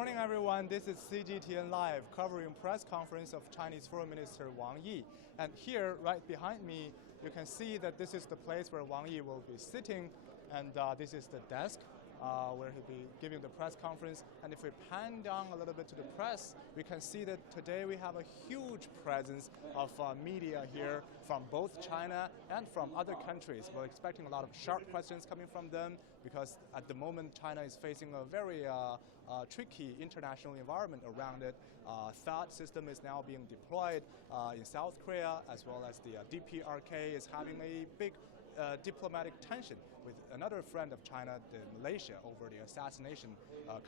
morning, everyone. This is CGTN Live, covering press conference of Chinese Foreign Minister Wang Yi. And here, right behind me, you can see that this is the place where Wang Yi will be sitting, and this is the desk where he'll be giving the press conference. And if we pan down a little bit to the press, we can see that today we have a huge presence of media here from both China and from other countries. We're expecting a lot of sharp questions coming from them because at the moment China is facing a very tricky international environment around it. THAAD system is now being deployed in South Korea, as well as the DPRK is having a big diplomatic tension with another friend of China, Malaysia, over the assassination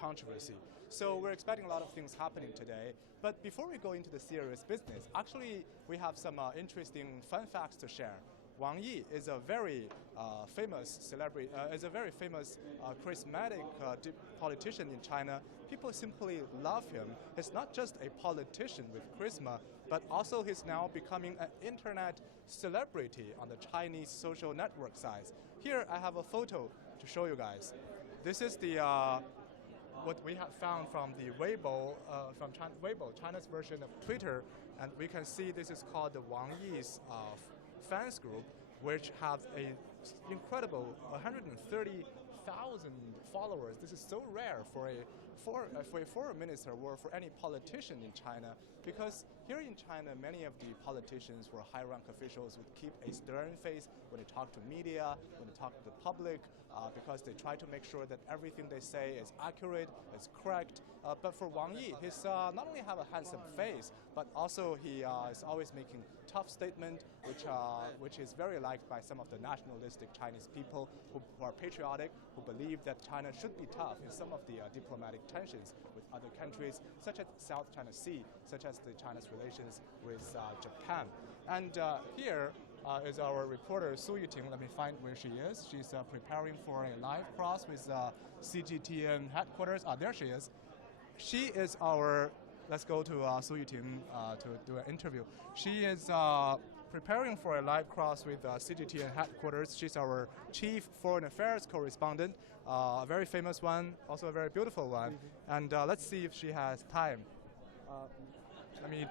controversy. So we're expecting a lot of things happening today. But before we go into the serious business, actually we have some interesting fun facts to share. Wang Yi is a very famous celebrity, charismatic politician in China. People simply love him. He's not just a politician with charisma, but also he's now becoming an internet celebrity on the Chinese social network side. Here I have a photo to show you guys. This is the what we have found from the Weibo, Weibo, China's version of Twitter, and we can see this is called the Wang Yi's fans group, which have an incredible 130,000 followers. This is so rare for a foreign minister or for any politician in China, because here in China, many of the politicians or high-rank officials would keep a stern face when they talk to media, when they talk to the public, because they try to make sure that everything they say is accurate, is correct. But for Wang Yi, he's not only have a handsome face, but also he is always making tough statements, which is very liked by some of the nationalistic Chinese people who are patriotic, who believe that China should be tough in some of the diplomatic tensions with other countries, such as South China Sea, such as China's relations with Japan. And here is our reporter Su Yuting. Let me find where she is. She's preparing for a live cross with CGTN headquarters. There she is. She is our. Let's go to Su Yuting to do an interview. She is preparing for a live cross with CGTN headquarters. She's our chief foreign affairs correspondent, a very famous one, also a very beautiful one. And let's see if she has time. Let me.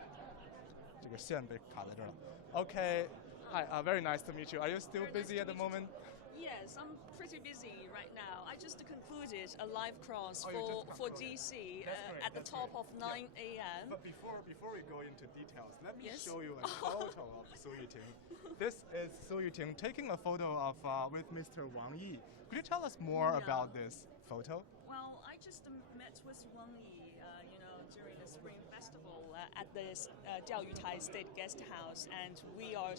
这个线被卡在这儿了. Okay. Hi. Very nice to meet you. Are you still busy at the moment? Yes, I'm pretty busy right now. I just concluded a live cross for DC at the top of 9 a.m. But before we go into details, let me show you a photo of Su Yuting. This is Su Yuting taking a photo of with Mr. Wang Yi. Could you tell us more about this photo? Well, I just met with Wang Yi, during the Spring Festival at this Jiaoyutai State Guest House, and we are,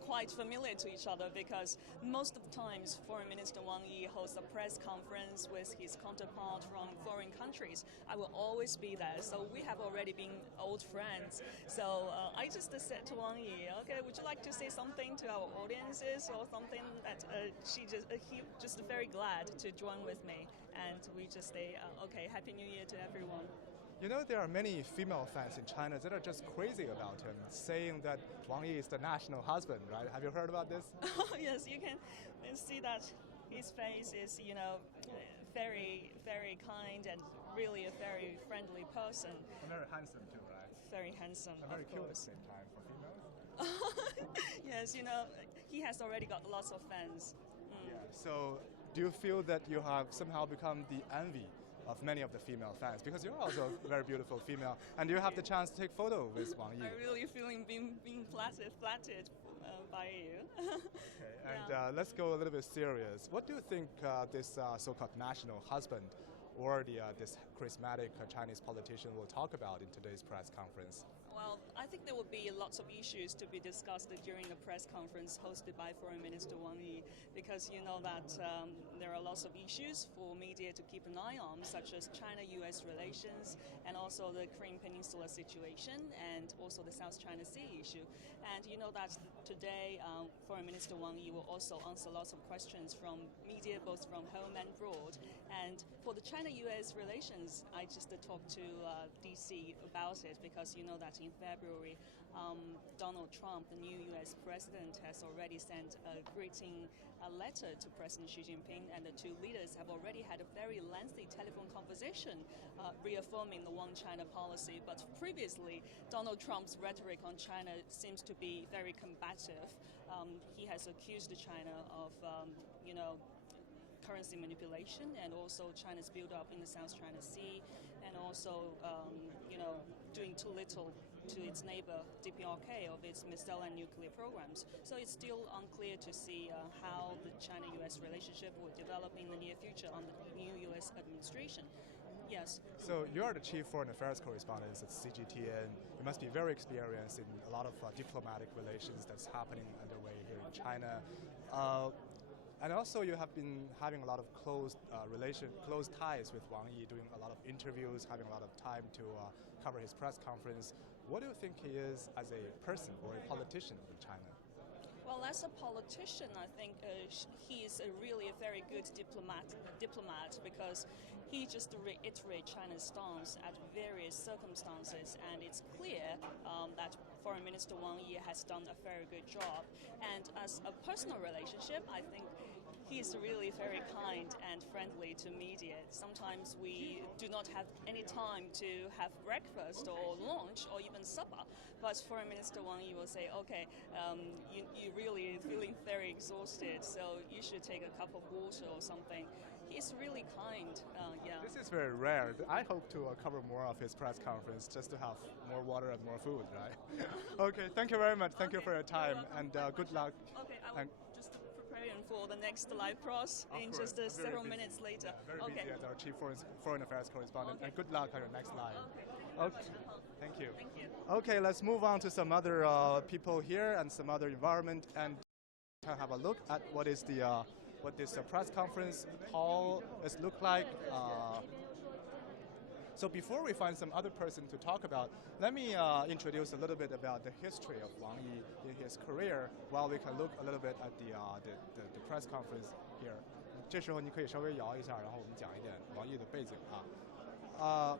quite familiar to each other because most of the times Foreign Minister Wang Yi hosts a press conference with his counterpart from foreign countries. I will always be there, so we have already been old friends. So I just said to Wang Yi, okay, would you like to say something to our audiences or something that he just very glad to join with me, and we just say, okay, Happy New Year to everyone. You know, there are many female fans in China that are just crazy about him, saying that Wang Yi is the national husband, right? Have you heard about this? Yes, you can see that his face is, very, very kind and really a very friendly person. And very handsome too, right? Very handsome, and very cute at the same time for females. Yes, he has already got lots of fans. Yeah, so do you feel that you have somehow become the envy of many of the female fans? Because you're also a very beautiful female, and you have the chance to take photo with Wang Yi. I'm really feeling being flattered by you. Okay, and let's go a little bit serious. What do you think this so-called national husband or this charismatic Chinese politician will talk about in today's press conference? Well, I think there will be lots of issues to be discussed during the press conference hosted by Foreign Minister Wang Yi, because you know that there are lots of issues for media to keep an eye on, such as China-US relations and also the Korean Peninsula situation and also the South China Sea issue. And you know that today Foreign Minister Wang Yi will also answer lots of questions from media, both from home and abroad. And for the China-US relations, I just talked to DC about it because you know that in February, Donald Trump, the new US president, has already sent a greeting letter to President Xi Jinping, and the two leaders have already had a very lengthy telephone conversation reaffirming the One China policy. But previously, Donald Trump's rhetoric on China seems to be very combative. He has accused China of, currency manipulation and also China's build-up in the South China Sea, and also, doing too little to its neighbor DPRK of its missile and nuclear programs. So it's still unclear to see how the China-US relationship will develop in the near future under the new US administration. Yes. So you are the chief foreign affairs correspondent at CGTN. You must be very experienced in a lot of diplomatic relations that's happening underway here in China. And also you have been having a lot of close ties with Wang Yi, doing a lot of interviews, having a lot of time to cover his press conference. What do you think he is as a person or a politician in China? Well, as a politician, I think he is really a very good diplomat because he just reiterates China's stance at various circumstances, and it's clear that Foreign Minister Wang Yi has done a very good job. And as a personal relationship, I think he's really very kind and friendly to media. Sometimes we do not have any time to have breakfast or lunch or even supper, but Foreign Minister Wang Yi will say, okay, you really feeling very exhausted, so you should take a cup of water or something. He's really kind, yeah. This is very rare. I hope to cover more of his press conference just to have more water and more food, right? Okay, thank you very much. Thank you for your time, and good luck. Okay, I will just preparing for the next live cross in just several minutes later. Yeah, very busy as our chief foreign affairs correspondent, and good luck on your next live. Okay. Thank you. Thank you. Okay, let's move on to some other people here and some other environment, and have a look at what is the what this press conference hall is look like. So before we find some other person to talk about, let me introduce a little bit about the history of Wang Yi in his career, while we can look a little bit at the press conference here. 这时候你可以稍微摇一下，然后我们讲一点王毅的背景啊。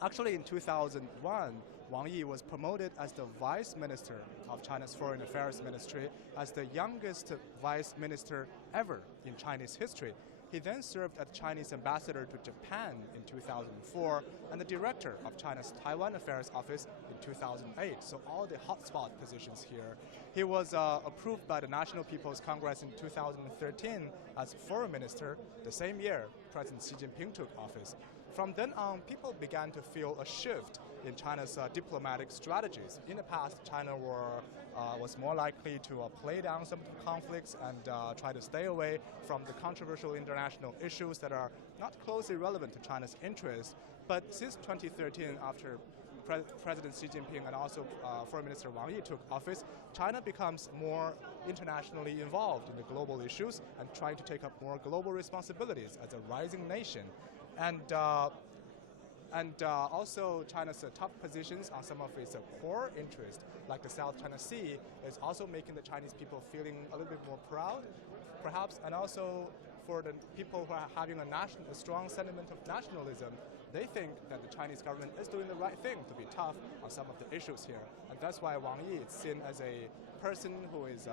Actually, in 2001, Wang Yi was promoted as the Vice Minister of China's Foreign Affairs Ministry, as the youngest Vice Minister ever in Chinese history. He then served as Chinese ambassador to Japan in 2004 and the director of China's Taiwan Affairs Office in 2008, so all the hotspot positions here. He was approved by the National People's Congress in 2013 as foreign minister, the same year President Xi Jinping took office. From then on, people began to feel a shift in China's diplomatic strategies. In the past, China was more likely to play down some conflicts and try to stay away from the controversial international issues that are not closely relevant to China's interests. But since 2013, after President Xi Jinping and also Foreign Minister Wang Yi took office, China becomes more internationally involved in the global issues and trying to take up more global responsibilities as a rising nation. And also China's top positions on some of its core interests, like the South China Sea, is also making the Chinese people feeling a little bit more proud, perhaps, and also for the people who are having a strong sentiment of nationalism, they think that the Chinese government is doing the right thing to be tough on some of the issues here. And that's why Wang Yi is seen as a person who is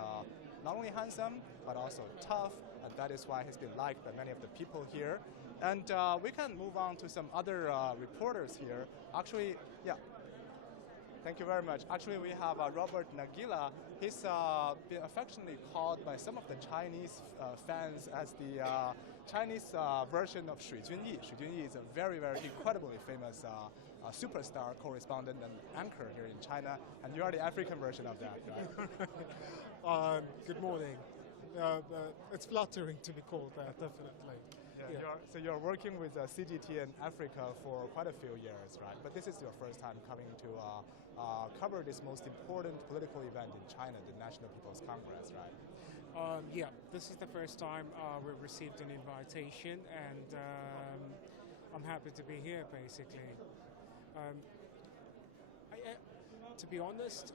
not only handsome, but also tough, and that is why he's been liked by many of the people here. And we can move on to some other reporters here. Actually, yeah. Thank you very much. Actually, we have Robert Nagila. He's been affectionately called by some of the Chinese fans as the Chinese version of Shui Junyi. Shui Junyi is a very, very incredibly famous superstar correspondent and anchor here in China, and you are the African version of that, right? Good morning. It's flattering to be called that, definitely. Yeah. So you're working with CGTN Africa for quite a few years, right? But this is your first time coming to cover this most important political event in China, the National People's Congress, right? Yeah, this is the first time we've received an invitation, and I'm happy to be here, basically. To be honest,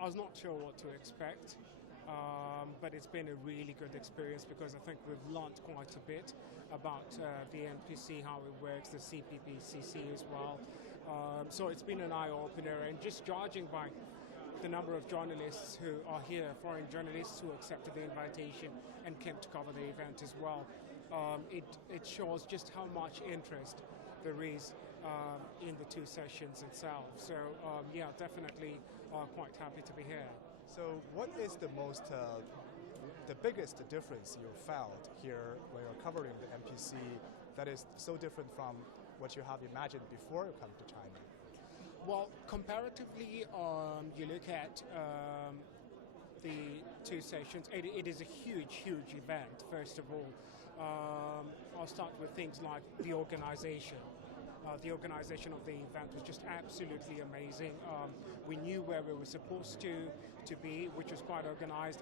I was not sure what to expect. But it's been a really good experience because I think we've learned quite a bit about the NPC, how it works, the CPPCC as well. So it's been an eye-opener, and just judging by the number of journalists who are here, foreign journalists who accepted the invitation and came to cover the event as well, it shows just how much interest there is in the two sessions itself. So yeah, definitely quite happy to be here. So what is the biggest difference you felt here when you're covering the NPC that is so different from what you have imagined before you come to China? Well, comparatively, you look at the two sessions, it is a huge event, first of all. I'll start with things like the organization. The organization of the event was just absolutely amazing. We knew where we were supposed to be, which was quite organized.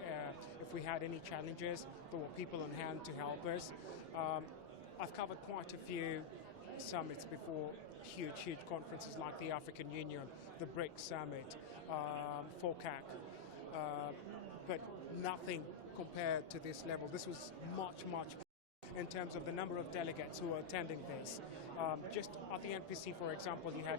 If we had any challenges, there were people on hand to help us. I've covered quite a few summits before, huge conferences like the African Union, the BRICS Summit, FOCAC, but nothing compared to this level. This was much in terms of the number of delegates who are attending this. Just at the NPC, for example, you had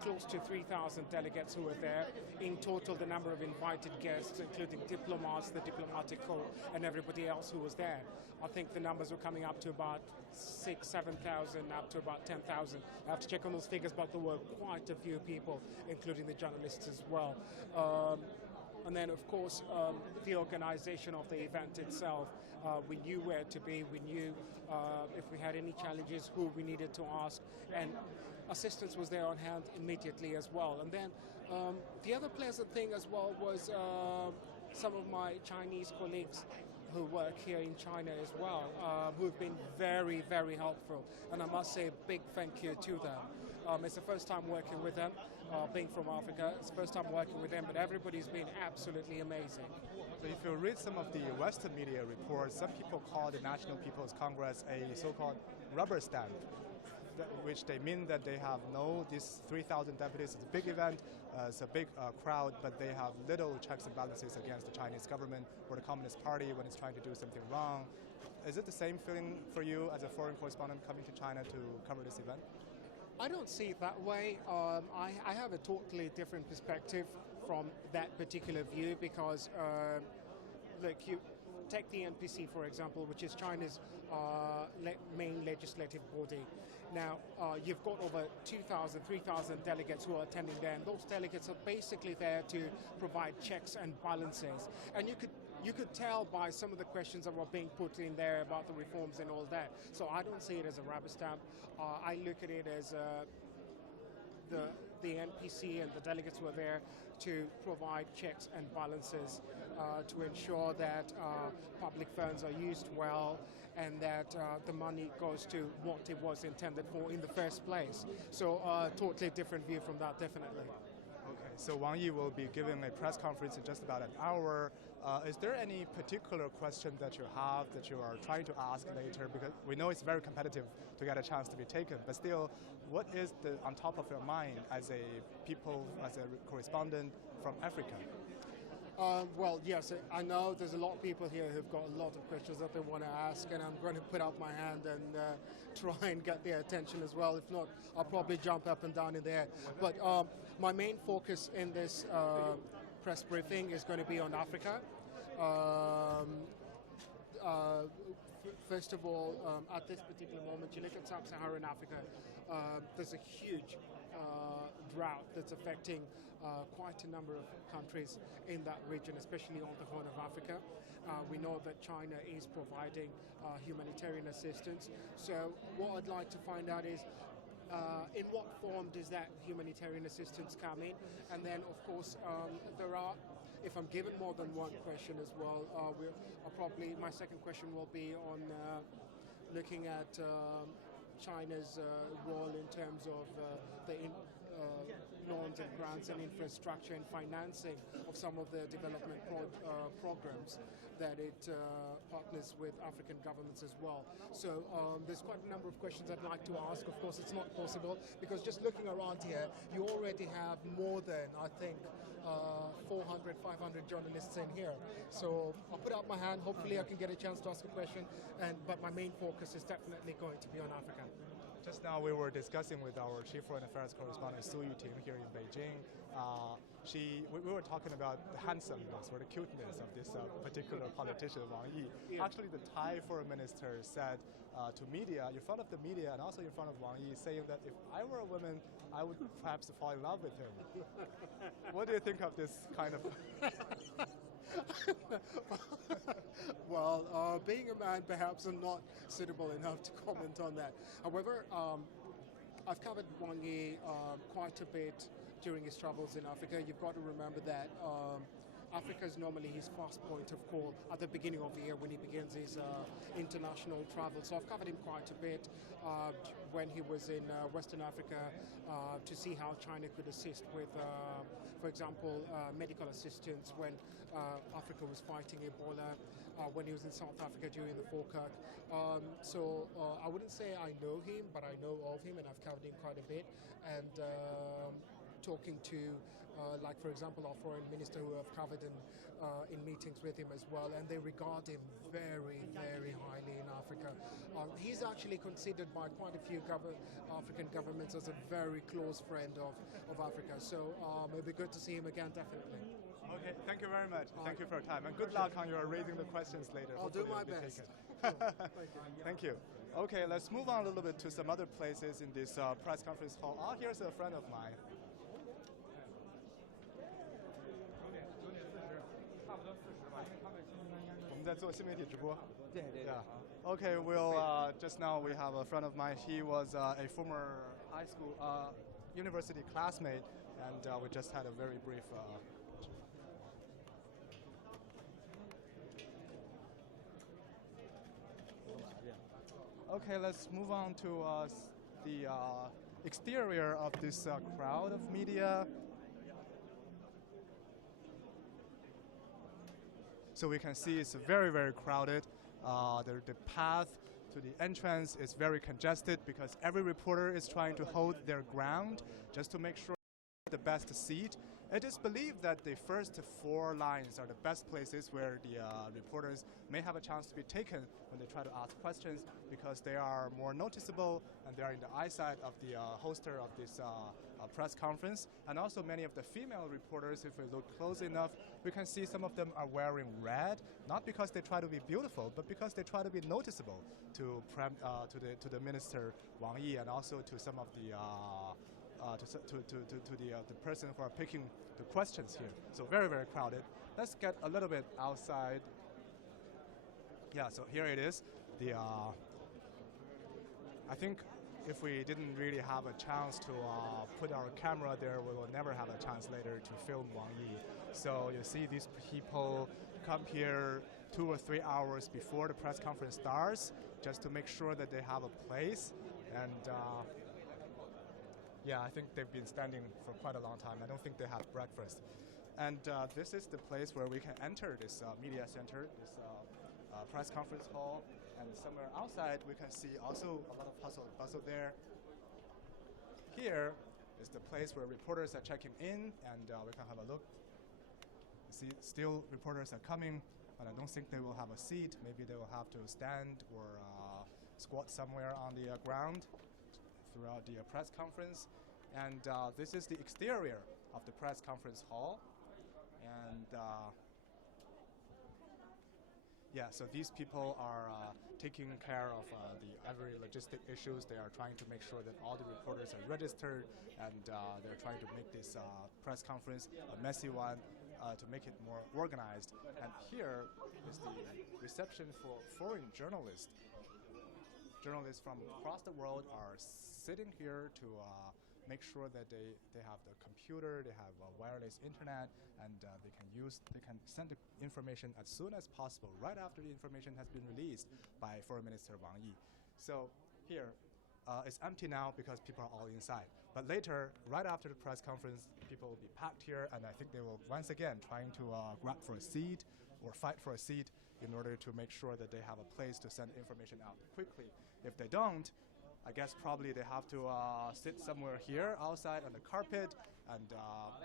close to 3,000 delegates who were there. In total, the number of invited guests, including diplomats, the diplomatic corps, and everybody else who was there, I think the numbers were coming up to about 6,000, 7,000, up to about 10,000. I have to check on those figures, but there were quite a few people, including the journalists as well. And then, of course, the organization of the event itself. We knew where to be. We knew if we had any challenges, who we needed to ask, and assistance was there on hand immediately as well. And then the other pleasant thing as well was some of my Chinese colleagues who work here in China as well, who've been very helpful. And I must say a big thank you to them. It's the first time working with them, being from Africa. It's the first time working with them, but everybody's been absolutely amazing. So if you read some of the Western media reports, some people call the National People's Congress a so-called rubber stamp, which they mean that they have these 3,000 deputies. It's a big event, it's a big crowd, but they have little checks and balances against the Chinese government or the Communist Party when it's trying to do something wrong. Is it the same feeling for you as a foreign correspondent coming to China to cover this event? I don't see it that way. I have a totally different perspective from that particular view because, look, you take the NPC, for example, which is China's main legislative body. Now, you've got over 2,000, 3,000 delegates who are attending there, and those delegates are basically there to provide checks and balances. And you could tell by some of the questions that were being put in there about the reforms and all that. So I don't see it as a rubber stamp. I look at it as the NPC and the delegates were there to provide checks and balances to ensure that public funds are used well and that the money goes to what it was intended for in the first place. So totally different view from that, definitely. Okay, so Wang Yi will be giving a press conference in just about an hour. Is there any particular question that you have that you are trying to ask later? Because we know it's very competitive to get a chance to be taken, but still, what is on top of your mind as a correspondent from Africa? Well, yes, I know there's a lot of people here who've got a lot of questions that they want to ask, and I'm going to put up my hand and try and get their attention as well. If not, I'll probably jump up and down in the air. But my main focus in this press briefing is going to be on Africa. First of all, at this particular moment, you look at sub-Saharan Africa, there's a huge drought that's affecting quite a number of countries in that region, especially on the Horn of Africa. We know that China is providing humanitarian assistance. So what I'd like to find out is in what form does that humanitarian assistance come in? And then, of course, if I'm given more than one question as well, my second question will be on looking at China's role in terms of loans and grants and infrastructure and financing of some of the development programs that it partners with African governments as well. So there's quite a number of questions I'd like to ask. Of course, it's not possible because just looking around here, you already have more than, I think, 400, 500 journalists in here. So I'll put out my hand. Hopefully I can get a chance to ask a question. But my main focus is definitely going to be on Africa. Just now we were discussing with our Chief Foreign Affairs correspondent Su Yuting here in Beijing. We were talking about the handsomeness or the cuteness of this particular politician, Wang Yi. Yeah. Actually, the Thai Foreign Minister said to media, in front of the media and also in front of Wang Yi, saying that if I were a woman, I would perhaps fall in love with him. What do you think of this kind of... Well, being a man, perhaps I'm not suitable enough to comment on that. However, I've covered Wang Yi quite a bit during his travels in Africa. You've got to remember that Africa is normally his first point of call at the beginning of the year when he begins his international travel. So I've covered him quite a bit when he was in Western Africa to see how China could assist with, for example, medical assistance when Africa was fighting Ebola, when he was in South Africa during the Falkirk. So I wouldn't say I know him, but I know of him, and I've covered him quite a bit. And talking to, like for example, our foreign minister who I've covered in meetings with him as well, and they regard him very, very highly in Africa. He's actually considered by quite a few African governments as a very close friend of Africa. So it'll be good to see him again, definitely. Okay, thank you very much. Thank you for your time, and good luck on your raising the questions later. I'll do my best. Thank you. Okay, let's move on a little bit to some other places in this press conference hall. Here's a friend of mine. Yeah. Okay, well, just now we have a friend of mine. He was a former high school, university classmate, and we just had a very brief. Okay, let's move on to the exterior of this crowd of media. So we can see it's very, very crowded. The path to the entrance is very congested because every reporter is trying to hold their ground just to make sure the best seat. It is believed that the first 4 lines are the best places where the reporters may have a chance to be taken when they try to ask questions because they are more noticeable and they are in the eyesight of the hoster of this press conference. And also many of the female reporters, if we look close enough, we can see some of them are wearing red, not because they try to be beautiful, but because they try to be noticeable to the Minister Wang Yi and also to some of the the person who are picking the questions here. So very, very crowded. Let's get a little bit outside. Yeah, so here it is. I think if we didn't really have a chance to put our camera there, we will never have a chance later to film Wang Yi. So you see these people come here 2 or 3 hours before the press conference starts just to make sure that they have a place. And yeah, I think they've been standing for quite a long time. I don't think they have breakfast. And this is the place where we can enter this media center, this press conference hall. And somewhere outside, we can see also a lot of hustle and bustle there. Here is the place where reporters are checking in, and we can have a look. You see, still reporters are coming, but I don't think they will have a seat. Maybe they will have to stand or squat somewhere on the ground throughout the press conference. And this is the exterior of the press conference hall. And yeah, so these people are taking care of every logistic issues. They are trying to make sure that all the reporters are registered, and they're trying to make this press conference a messy one to make it more organized. And here is the reception for foreign journalists. Journalists from across the world are sitting here to make sure that they have the computer, they have wireless internet, and they can send the information as soon as possible, right after the information has been released by Foreign Minister Wang Yi. So here, it's empty now because people are all inside. But later, right after the press conference, people will be packed here, and I think they will once again trying to grab for a seat or fight for a seat in order to make sure that they have a place to send information out quickly. If they don't, I guess probably they have to sit somewhere here outside on the carpet, and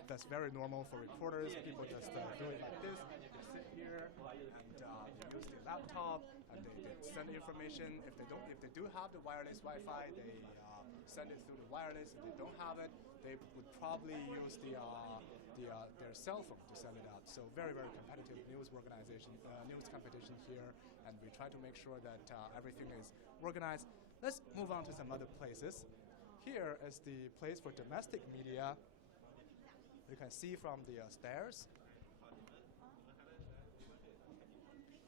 that's very normal for reporters. People just do it like this. They sit here and they use their laptop, and they send information. If they do have the wireless Wi-Fi, they send it through the wireless. If they don't have it, they would probably use their cell phone to send it out. So very, very competitive news competition here, and we try to make sure that everything is organized. Let's move on to some other places. Here is the place for domestic media. You can see from the stairs.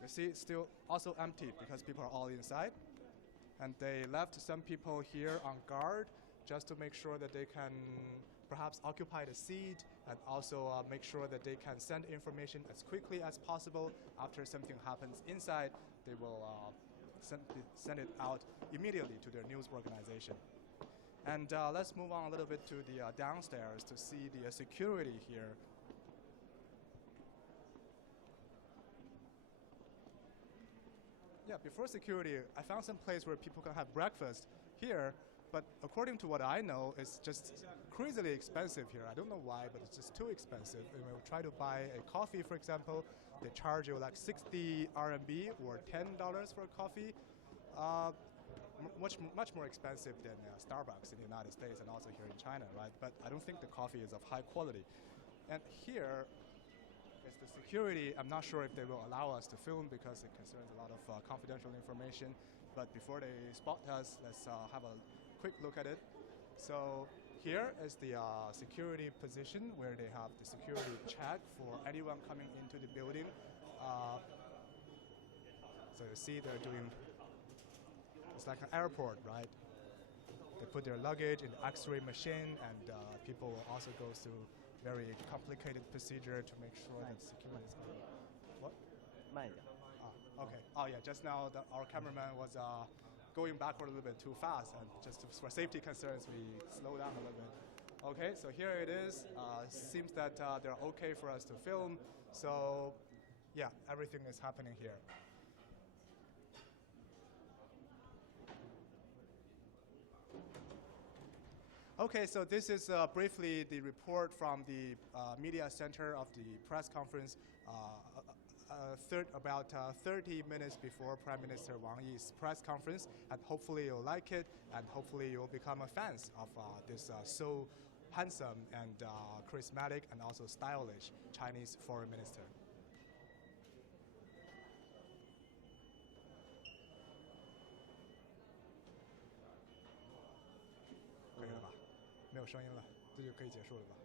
You see, it's still also empty because people are all inside. And they left some people here on guard just to make sure that they can perhaps occupy the seat, and also make sure that they can send information as quickly as possible. After something happens inside, they will send it out immediately to their news organization. And let's move on a little bit to the downstairs to see the security here. Yeah, before security, I found some place where people can have breakfast here, but according to what I know, it's just crazily expensive here. I don't know why, but it's just too expensive. When you try to buy a coffee, for example, they charge you like 60 RMB or $10 for a coffee. Much more expensive than Starbucks in the United States and also here in China, right? But I don't think the coffee is of high quality. And here is the security. I'm not sure if they will allow us to film because it concerns a lot of confidential information. But before they spot us, let's have a quick look at it. So here is the security position where they have the security check for anyone coming into the building. So you see they're doing, it's like an airport, right? They put their luggage in the X-ray machine, and people will also go through very complicated procedure to make sure that security is good. What? Okay. Oh yeah, just now our cameraman was going backward a little bit too fast, and just for safety concerns, we slow down a little bit. Okay, so here it is. Seems that they're okay for us to film. So yeah, everything is happening here. Okay, so this is briefly the report from the media center of the press conference about 30 minutes before Prime Minister Wang Yi's press conference, and hopefully you'll like it, and hopefully you'll become a fan of this so handsome and charismatic and also stylish Chinese foreign minister. 可以了吧？没有声音了，这就可以结束了吧？